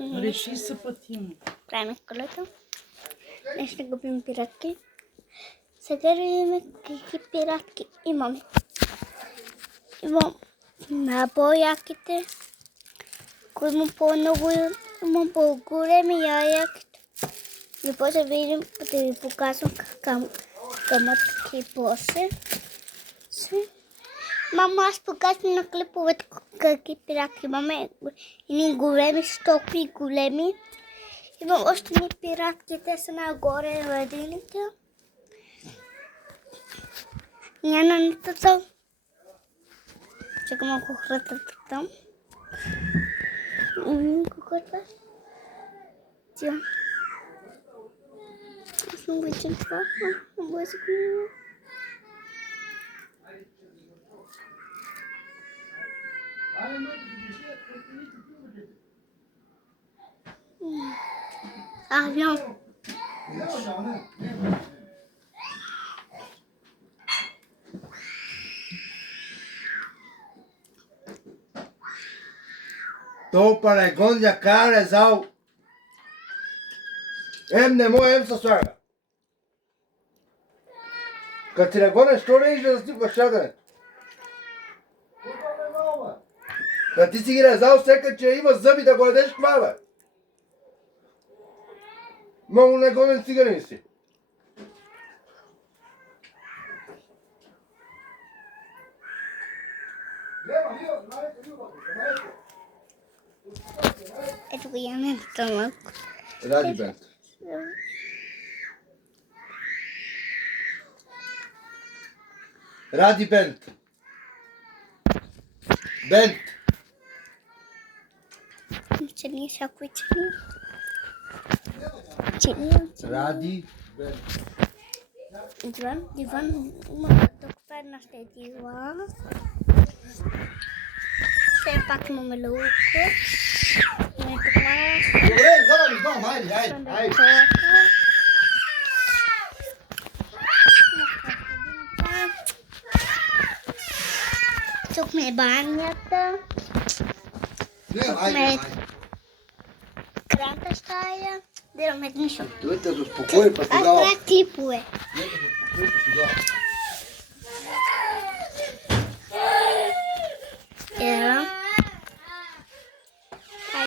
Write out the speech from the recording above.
Реши съпътим. Правим колето. Днес ще губим пиратки. Сега видим какви пиратки имаме. Имам набояките, които има по-много, имам по-големи яяките. И после видим, да ви показвам камътки после. Мама, аз показвам на клиповете какви пиратки имаме. Едни големи, стопи големи. Имам още ни пиратки, те са нагоре в едините. Нянанитата. Чакай малко хратата там. Какво е това? Тя. Аз не обичам това. Бързко. Авион. То парегон я каре зал. Не мога, се слага. Като ти не гонеш, що не да стипваш шадане? Да ти си ги резал всека, че има зъби да го ядеш това, бе. Много негоден циганин си. Ето го яме на тъмък. Ради Бент. Ради Бент. Бент. Черни, всякой черни. Черни. Ради Бент. Диван. Има тук една ще е диван. Все пак имаме лука. Имаме това. Добре, давай, дом, хайде, хайде. Тук ме е банята. Тук ме е крanta стая. Дираме нищо. Дойте да успокои, па Аз тогава. правя клипове. Дойте да успокои, па тогава. Ела.